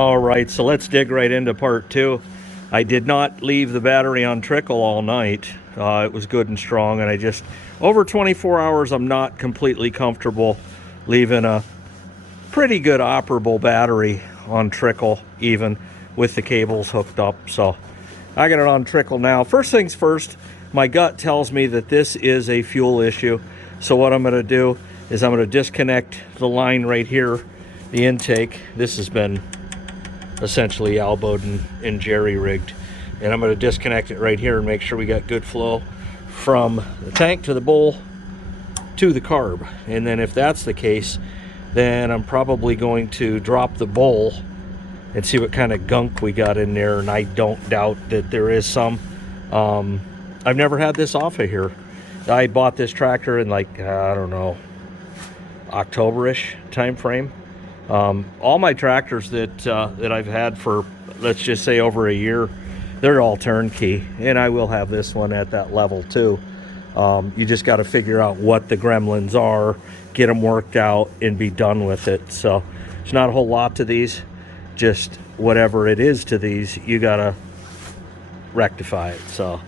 All right, so let's dig right into part two. I did not leave the battery on trickle all night. It was good and strong, and I just, over 24 hours, I'm not completely comfortable leaving a pretty good operable battery on trickle, even with the cables hooked up. So I got it on trickle now. First things first, my gut tells me that this is a fuel issue. So what I'm gonna do is I'm gonna disconnect the line right here, the intake. This has been essentially elbowed and jerry-rigged, and I'm going to disconnect it right here and make sure we got good flow from the tank to the bowl to the carb. And then if that's the case, then I'm probably going to drop the bowl and see what kind of gunk we got in there, and I don't doubt that there is some. I've never had this off of here. I bought this tractor in like, I don't know, October-ish time frame. All my tractors that I've had for, let's just say, over a year, they're all turnkey, and I will have this one at that level too. You just got to figure out what the gremlins are, get them worked out, and be done with it. So there's not a whole lot to these, just whatever it is to these, you got to rectify it. So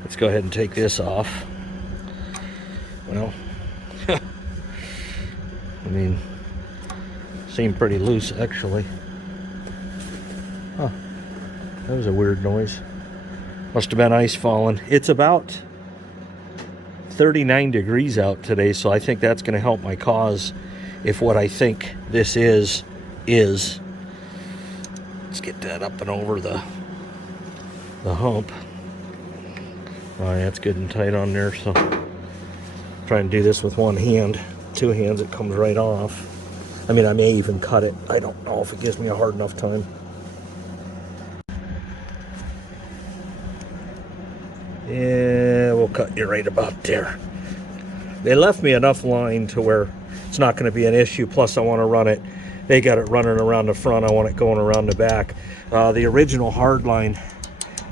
let's go ahead and take this off. Well, I mean, seemed pretty loose, actually. Huh. That was a weird noise. Must have been ice falling. It's about 39 degrees out today, so I think that's going to help my cause if what I think this is. Let's get that up and over the hump. Oh, yeah, it's good and tight on there, so try and do this with one hand. Two hands, it comes right off. I mean, I may even cut it. I don't know if it gives me a hard enough time. Yeah, we'll cut you right about there. They left me enough line to where it's not going to be an issue. Plus, I want to run it. They got it running around the front. I want it going around the back. The original hard line,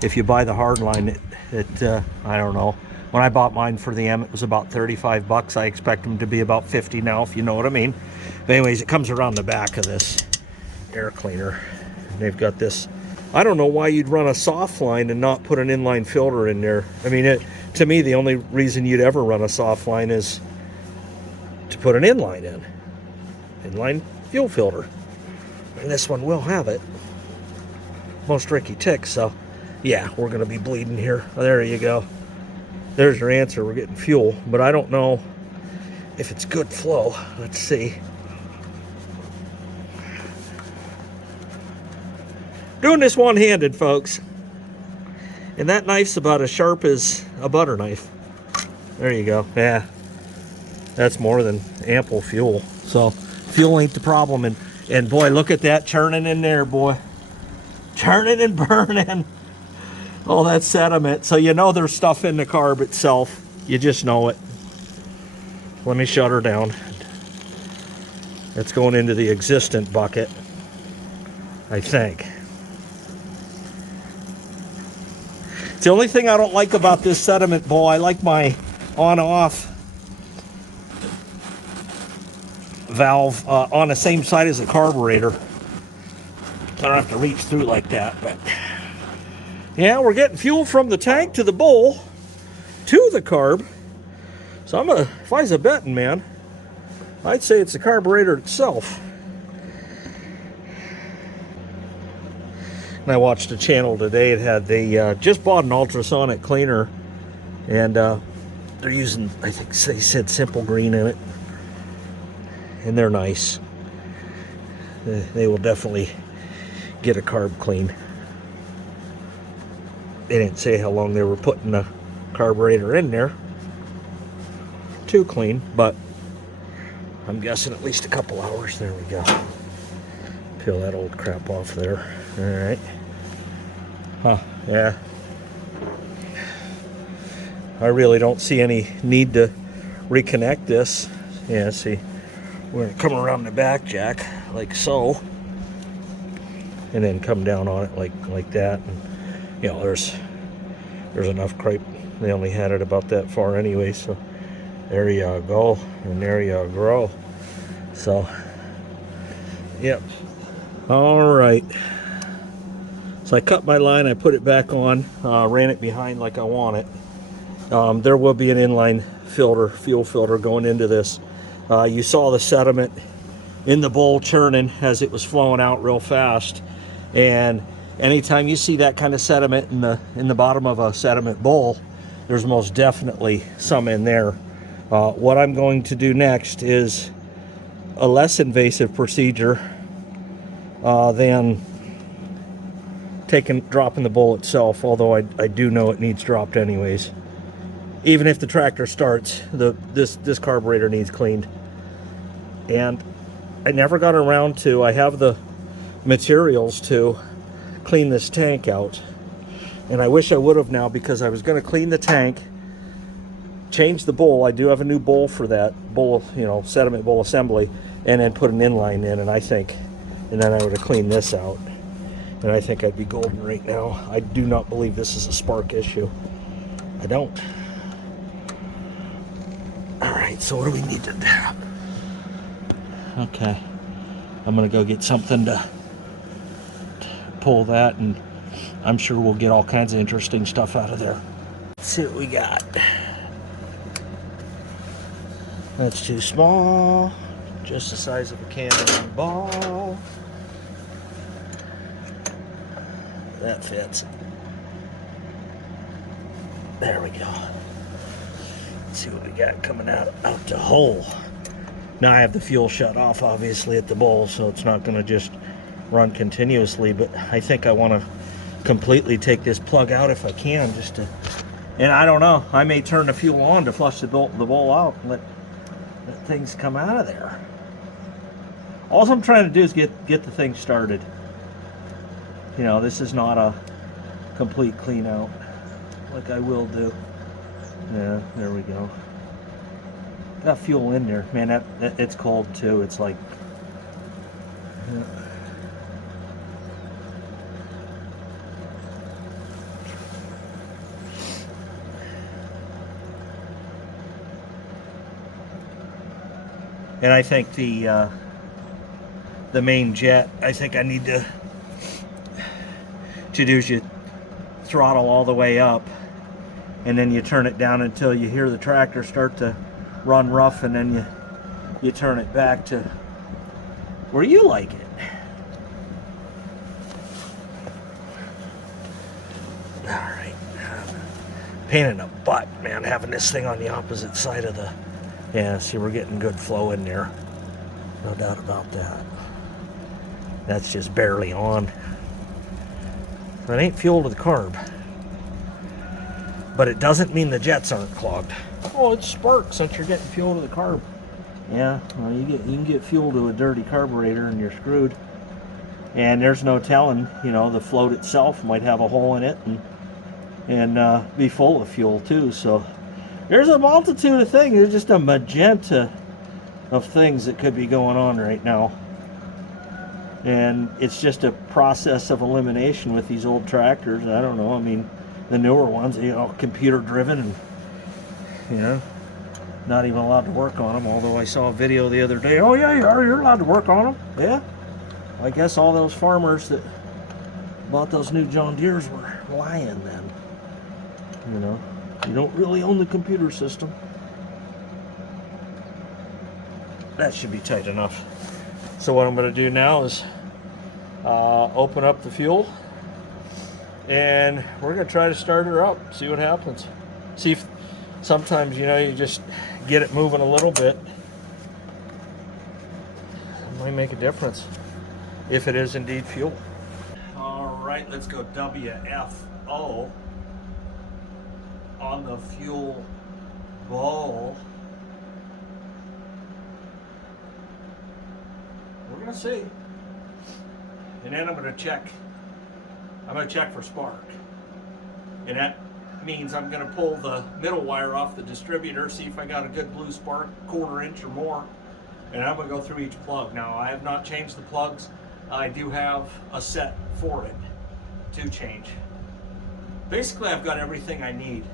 if you buy the hard line, I don't know. When I bought mine for the M, it was about 35 bucks. I expect them to be about 50 now, if you know what I mean. But anyways, it comes around the back of this air cleaner. And they've got this. I don't know why you'd run a soft line and not put an inline filter in there. I mean, to me, the only reason you'd ever run a soft line is to put an inline in. Inline fuel filter. And this one will have it. Most Ricky ticks, so yeah, we're going to be bleeding here. Oh, there you go. There's your answer. We're getting fuel, but I don't know if it's good flow. Let's see. Doing this one-handed, folks. And that knife's about as sharp as a butter knife. There you go. Yeah. That's more than ample fuel. So fuel ain't the problem. And boy, look at that churning in there, boy. Churning and burning. Oh, that's sediment. So you know there's stuff in the carb itself. You just know it. Let me shut her down. It's going into the existent bucket, I think. It's the only thing I don't like about this sediment bowl. I like my on-off valve on the same side as the carburetor. I don't have to reach through like that, but yeah, we're getting fuel from the tank to the bowl to the carb. So if I was a betting man, I'd say it's the carburetor itself. And I watched a channel today. It had they just bought an ultrasonic cleaner, and they're using, I think they said Simple Green in it, and they're nice. They will definitely get a carb clean. They didn't say how long they were putting the carburetor in there to clean, but I'm guessing at least a couple hours. There we go. Peel that old crap off there. All right. Huh, yeah. I really don't see any need to reconnect this. Yeah, see, we're gonna come around the back jack like so, and then come down on it like that. And, you know, there's enough crepe. They only had it about that far anyway, so there you go, and there you go. So, yep. All right. So I cut my line, I put it back on, ran it behind like I want it. There will be an inline filter, fuel filter going into this. You saw the sediment in the bowl churning as it was flowing out real fast. And anytime you see that kind of sediment in the bottom of a sediment bowl, there's most definitely some in there. What I'm going to do next is a less invasive procedure than dropping the bowl itself, although I do know it needs dropped anyways. Even if the tractor starts, this carburetor needs cleaned. And I never got around to, I have the materials to clean this tank out. And I wish I would have now, because I was going to clean the tank, change the bowl. I do have a new bowl for that bowl, you know, sediment bowl assembly, and then put an inline in, and then I would have cleaned this out. And I think I'd be golden right now. I do not believe this is a spark issue. I don't. All right, so what do we need to do? Okay, I'm gonna go get something to pull that, and I'm sure we'll get all kinds of interesting stuff out of there. Let's see what we got. That's too small, just the size of a cannonball. That fits. There we go. Let's see what we got coming out the hole. Now I have the fuel shut off obviously at the bowl, so it's not going to just run continuously, but I think I want to completely take this plug out if I can, just to, and I don't know, I may turn the fuel on to flush the bowl out and let things come out of there. All I'm trying to do is get the thing started. You know, this is not a complete clean out like I will do. Yeah, there we go. Got fuel in there, man. That it's cold too. It's like, yeah. And I think the main jet, I think I need to do is you throttle all the way up, and then you turn it down until you hear the tractor start to run rough, and then you turn it back to where you like it. All right, pain in the butt, man, having this thing on the opposite side of the, yeah, see, we're getting good flow in there, no doubt about that. That's just barely on. It ain't fuel to the carb, but it doesn't mean the jets aren't clogged. Oh, it's sparks since you're getting fuel to the carb. Yeah, well, you can get fuel to a dirty carburetor and you're screwed. And there's no telling, you know, the float itself might have a hole in it and be full of fuel too. So there's a multitude of things. There's just a magenta of things that could be going on right now. And it's just a process of elimination with these old tractors. I don't know, I mean, the newer ones, you know, computer driven, and, you know, not even allowed to work on them. Although I saw a video the other day, oh yeah, you're allowed to work on them. Yeah, I guess all those farmers that bought those new John Deeres were lying then. You know, you don't really own the computer system. That should be tight enough. So what I'm going to do now is open up the fuel, and we're going to try to start her up, see what happens. See if sometimes, you know, you just get it moving a little bit. It might make a difference if it is indeed fuel. All right, let's go WFO on the fuel bowl. We're gonna see, and then I'm gonna check for spark, and that means I'm gonna pull the middle wire off the distributor, see if I got a good blue spark, 1/4 inch or more, and I'm gonna go through each plug. Now, I have not changed the plugs. I do have a set for it to change. Basically, I've got everything I need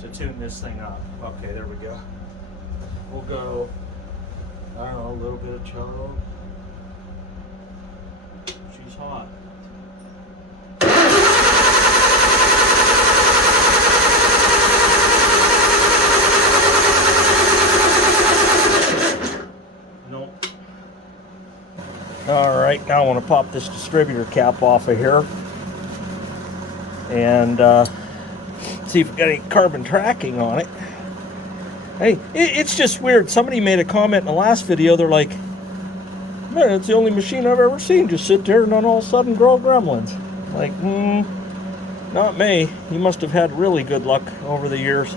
to tune this thing up. Okay, there we go. We'll go, I don't know, a little bit of choke, Alright, now I want to pop this distributor cap off of here and see if we got any carbon tracking on it. Hey, it's just weird. Somebody made a comment in the last video. They're like, man, it's the only machine I've ever seen just sit there and then all of a sudden grow gremlins. Like, not me. You must have had really good luck over the years.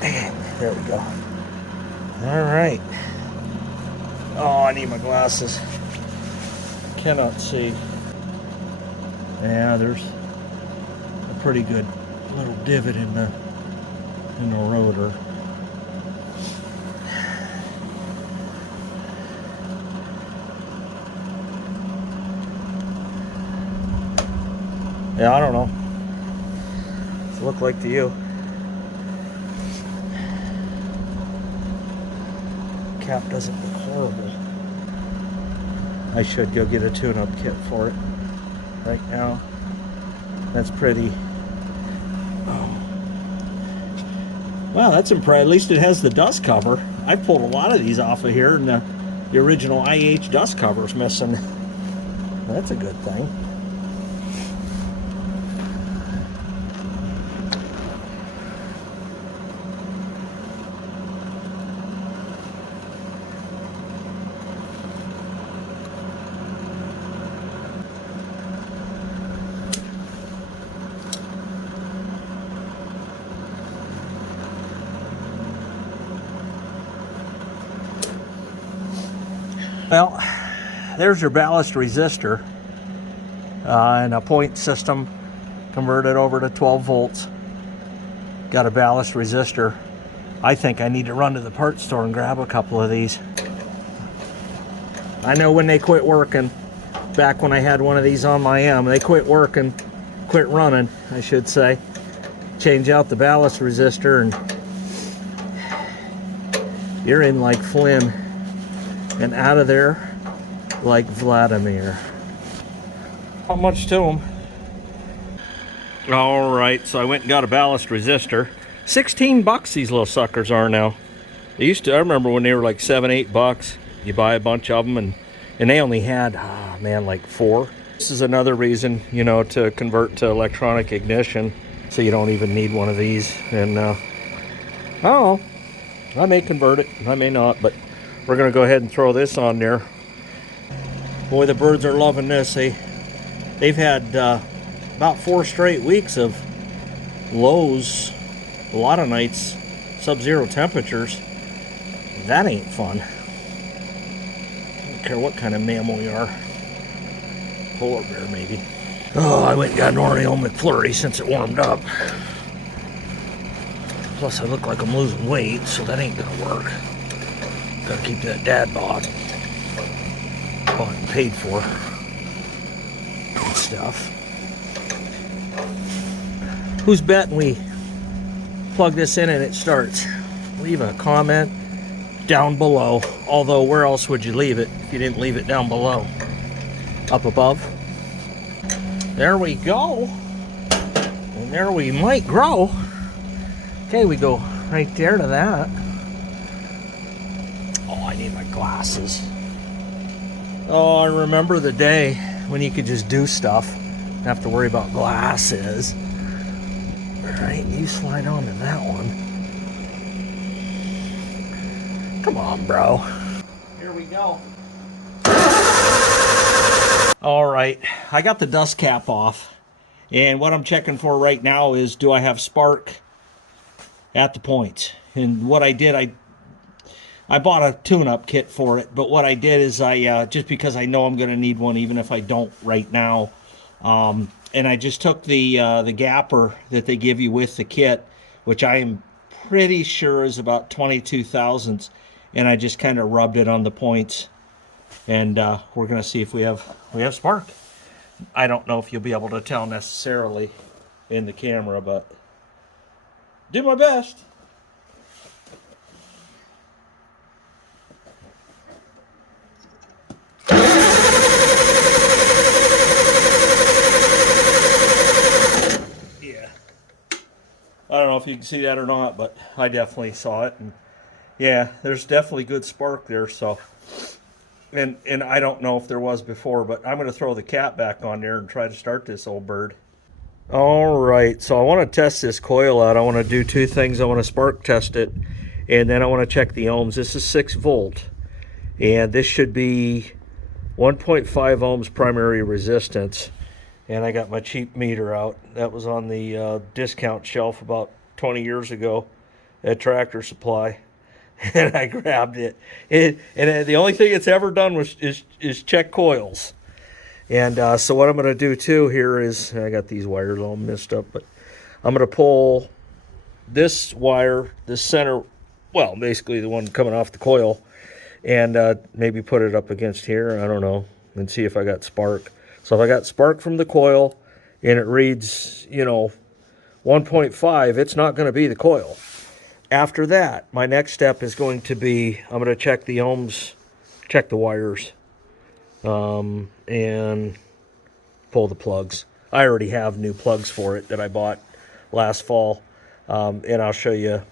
There we go. Alright. Oh, I need my glasses. Cannot see. Yeah, there's a pretty good little divot in the rotor. Yeah, I don't know. Does it look like to you? Cap doesn't look horrible. I should go get a tune-up kit for it right now. That's pretty. Wow, that's impressive. At least it has the dust cover. I pulled a lot of these off of here, and the original IH dust cover's missing. That's a good thing. Well, there's your ballast resistor and a point system converted over to 12 volts. Got a ballast resistor. I think I need to run to the parts store and grab a couple of these. I know when they quit working, back when I had one of these on my M, they quit working, quit running, I should say. Change out the ballast resistor and you're in like Flynn. And out of there like Vladimir. Not much to them. Alright, so I went and got a ballast resistor. 16 bucks these little suckers are now. They used to, I remember when they were like $7-8. You buy a bunch of them and they only had, man, like 4. This is another reason, you know, to convert to electronic ignition, so you don't even need one of these. And I don't know, I may convert it, I may not, but we're going to go ahead and throw this on there. Boy, the birds are loving this. They've had about 4 straight weeks of lows, a lot of nights, sub-zero temperatures. That ain't fun. I don't care what kind of mammal you are. Polar bear, maybe. Oh, I went and got an Oreo McFlurry since it warmed up. Plus, I look like I'm losing weight, so that ain't going to work. Gotta keep that dad bod bought and paid for and stuff. Who's betting we plug this in and it starts? Leave a comment down below. Although, where else would you leave it if you didn't leave it down below? Up above. There we go. And there we might grow. Okay, we go right there to that. I need my glasses. Oh, I remember the day when you could just do stuff, not have to worry about glasses. Alright, you slide onto that one. Come on, bro. Here we go. Alright, I got the dust cap off. And what I'm checking for right now is, do I have spark at the point? And what I did, I bought a tune-up kit for it, but what I did is I, just because I know I'm going to need one even if I don't right now, and I just took the gapper that they give you with the kit, which I am pretty sure is about 22 thousandths, and I just kind of rubbed it on the points, and we're going to see if we have spark. I don't know if you'll be able to tell necessarily in the camera, but do my best. I don't know if you can see that or not, but I definitely saw it. And yeah, there's definitely good spark there. So And I don't know if there was before, but I'm going to throw the cap back on there and try to start this old bird. All right, so I want to test this coil out. I want to do two things. I want to spark test it, and then I want to check the ohms. This is 6 volt, and this should be 1.5 ohms primary resistance. And I got my cheap meter out. That was on the discount shelf about 20 years ago at Tractor Supply. And I grabbed it. And the only thing it's ever done is check coils. And so what I'm going to do too here is, I got these wires all messed up, but I'm going to pull this wire, this center, well, basically the one coming off the coil, and maybe put it up against here, I don't know, and see if I got spark. So if I got spark from the coil and it reads, 1.5, it's not going to be the coil. After that, my next step is going to be, I'm going to check the ohms, check the wires, and pull the plugs. I already have new plugs for it that I bought last fall, and I'll show you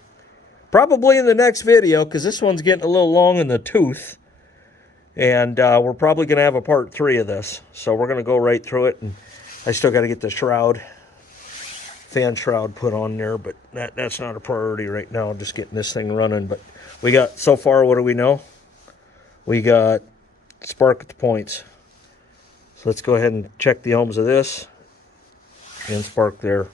probably in the next video, because this one's getting a little long in the tooth, and we're probably going to have a part 3 of this. So we're going to go right through it, and I still got to get the shroud, fan shroud put on there, but that's not a priority right now. I'm just getting this thing running. But we got, so far, what do we know? We got spark at the points. So let's go ahead and check the ohms of this and spark there.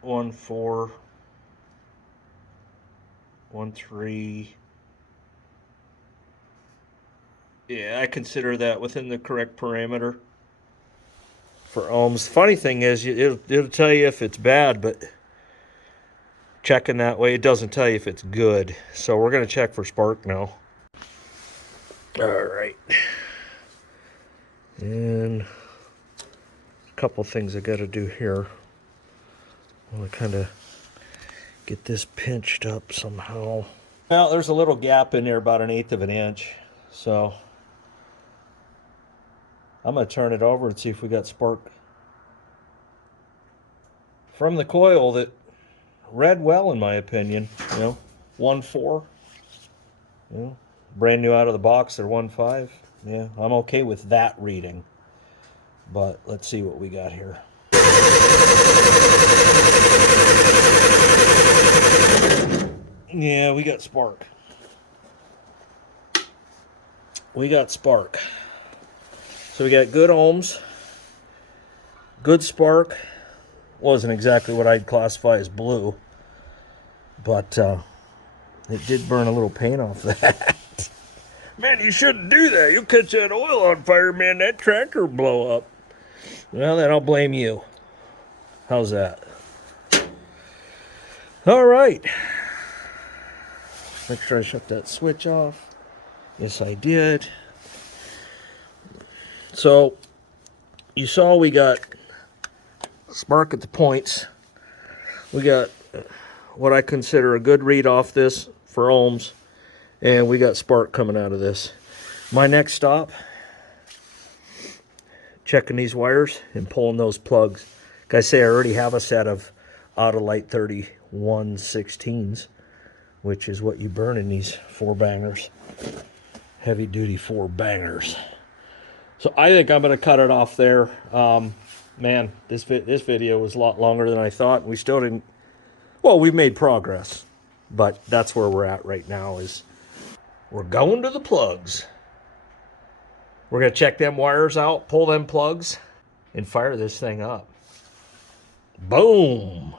One, 4, 1, 3. Yeah, I consider that within the correct parameter for ohms. Funny thing is, it'll tell you if it's bad, but checking that way, it doesn't tell you if it's good. So we're going to check for spark now. All right. And a couple things I got to do here. I want to kind of get this pinched up somehow. Well, there's a little gap in there, about 1/8 of an inch. So I'm going to turn it over and see if we got spark from the coil that read well, in my opinion. 1.4. Brand new out of the box, they're 1.5. Yeah, I'm okay with that reading. But let's see what we got here. Yeah, we got spark. We got spark. So we got good ohms, good spark. Wasn't exactly what I'd classify as blue, but it did burn a little paint off that. Man, you shouldn't do that. You'll catch that oil on fire, man. That tractor will blow up. Well, then I'll blame you. How's that? All right. Make sure I shut that switch off. Yes, I did. So, you saw we got spark at the points. We got what I consider a good read off this for ohms, and we got spark coming out of this. My next stop, checking these wires and pulling those plugs. Like I say, I already have a set of Autolite 3116s, which is what you burn in these 4-bangers. Heavy duty 4-bangers. So I think I'm going to cut it off there. Man, this video was a lot longer than I thought. We still didn't, well, we've made progress, but that's where we're at right now, is we're going to the plugs. We're going to check them wires out, pull them plugs, and fire this thing up. Boom!